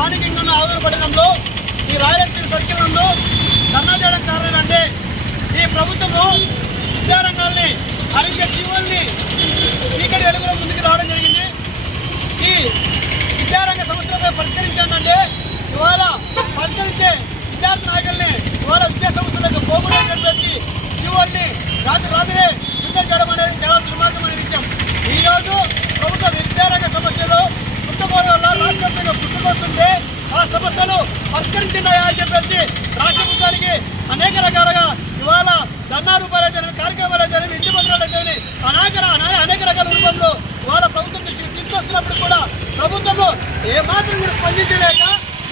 స్థానికంగా ఆధారపడడంలో ఈ రాయలసీమ ప్రక్షణంలో ధర్నా చేయడం కారణం అంటే ఈ ప్రభుత్వము విద్యారంగాల్ని ఆరోగ్య జీవుల్ని ఇక్కడ వెలుగులో ముందుకు రావడం జరిగింది. ఈ విద్యారంగ సమస్యలపై పరిష్కరించాలంటే ఇవాళ పరిష్కరించే విద్యార్థి నాయకుల్ని పరిష్కరించిందా అని చెప్పేసి రాష్ట్ర ప్రభుత్వానికి అనేక రకాలుగా ఇవాళ ధర్నా రూపాయలు జరిగిన కార్యక్రమాలు జరిగిన ఇంటి పత్రాలు అయితే అనేక అనే- అనేక రకాల రూపంలో ఇవాళ ప్రభుత్వం తీసుకొస్తున్నప్పుడు కూడా ప్రభుత్వంలో ఏమాత్రం మీరు స్పందించలేక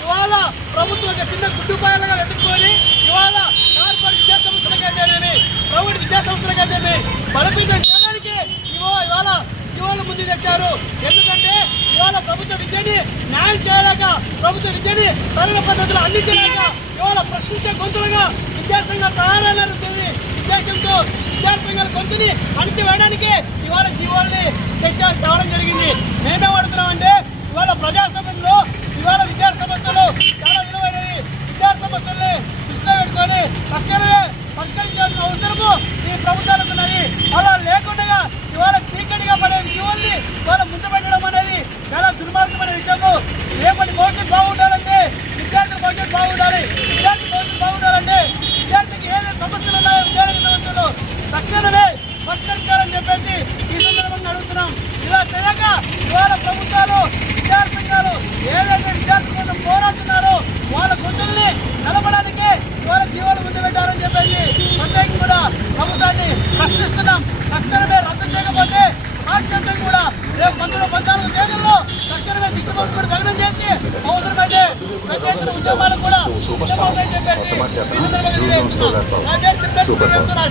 ఇవాళ ప్రభుత్వం ఒక చిన్న గుడ్డుపాయలుగా ఎదుర్కొని ఇవాళ కార్పొరేట్ విద్యా సంస్థలకైతేనేమి ప్రైవేట్ విద్యా సంస్థలకైతేనేమి బలపీతం చేయడానికి ఇవాళ ముందు తెచ్చారు. ఎందుకంటే ఇవాళ ప్రభుత్వ విద్యని న్యాయం చేయలేక ప్రభుత్వ విద్యని సరైన పద్ధతిలో అందించలేక ఇవాళ ప్రశ్నించే గొంతులుగా విద్యాసంఘాలు తయారైనటువంటి ఉద్దేశంతో విద్యాసంఘాల గొంతుని అణిచివేయడానికి ఇవాళ జీవోల్ని తెచ్చా తేవడం జరిగింది. మేమే అడుగుతున్నామంటే ఇవాళ ప్రజాస్వామ్యంలో ఇవాళ విద్యార్థి సమస్యలు చాలా విలువైనవి విద్యార్థి సమస్యల్ని దృష్టిలో పెట్టుకొని తక్షణమే పరిష్కరించాల్సిన అవసరము ఈ ప్రభుత్వాలకు ఉన్నది అలా లేకుండా ఇవాళ చీకటిగా పడే జీవుల్ని ఇవాళ ముందు పెట్టడం అనేది చాలా దుర్మార్గమైన విషయము రేపటి భవిష్యత్తు బాగుండాలంటే విద్యార్థుల భవిష్యత్తు బాగుండాలి. విద్యార్థి భవిష్యత్తు బాగుండాలంటే విద్యార్థికి ఏదైతే సమస్యలు ఉన్నాయో విద్యార్థి సమస్యలు తక్షణమే పరిష్కరించాలని చెప్పేసి ఈ సందర్భంగా అడుగుతున్నాం. ఇలా చేయక ఇవాళ ప్రభుత్వాలు విద్యార్థి సంఘాలు ఏదైతే విద్యార్థుల కోసం పోరాడుతున్నారో వాళ్ళ గొంతుల్ని నిలబడానికి ఇవాళ జీవాలు ముందు పెట్టారని చెప్పేసి ప్రత్యేకంగా కూడా ప్రభుత్వాన్ని ప్రశ్నిస్తున్నాం. తక్షణమే రద్దు చేయకపోతే రాష్ట్రంలో కూడా రేపు పంతొమ్మిది పద్నాలుగు తేదీల్లో తక్షణమే దిక్కుబడి కూడా దగ్నం చేసి అవసరమైతే పెద్ద ఎత్తున కూడా నా